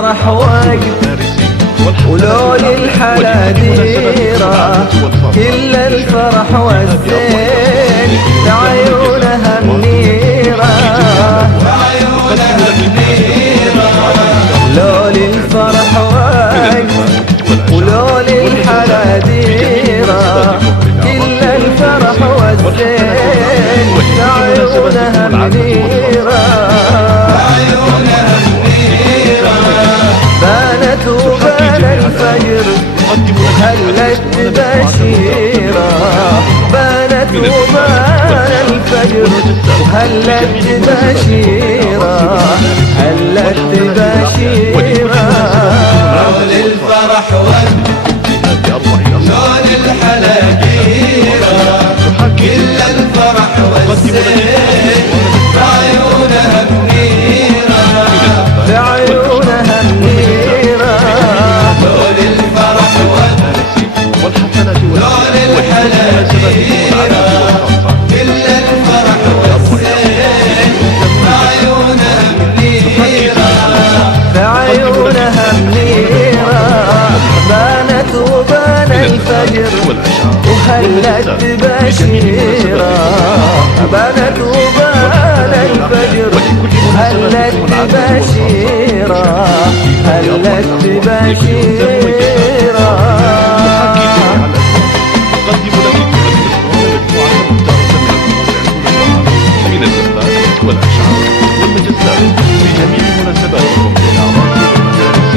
الفرح وقت ولون الحناديرة كل الفرح والزين عيونها منيرة لون الفرح وقت ولون الحناديرة كل الفرح والزين عيونها منيرة بانت وبان الفجر وهلت بشيرة بانت وبان الفجر وهلت بشيرة هلت بشيرة لون الفرح لون الحناديرة كل الفرح والزين بعيونها منيرة بعيونها منيرة لون الفرح لون الحناديرة كل الفرح والزين بعيونها منيرة بعيونها منيرة بانت وبان الفجر وهلت بشيرة بانت وبان الفجر هلت بشيرة هلت بشيرة أقدم لك من الزفات والأشعار والمجسات في جميع مناسباتكم للأعراس والمدارس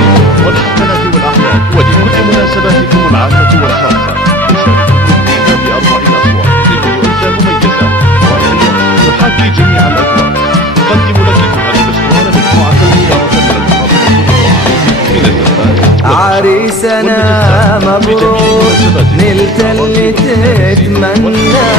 والحفلات والأعياد ولكل مناسباتكم العامة والخاصة نشارككم فيها بأربع أصوات لبيوتا مميزة وهي تحاكي جميع الأذواق. أقدم لك في هذا الأسبوع مجموعة مباركة من المحافظة من الزفات عريسنا مبروك نلت اللي تتمنى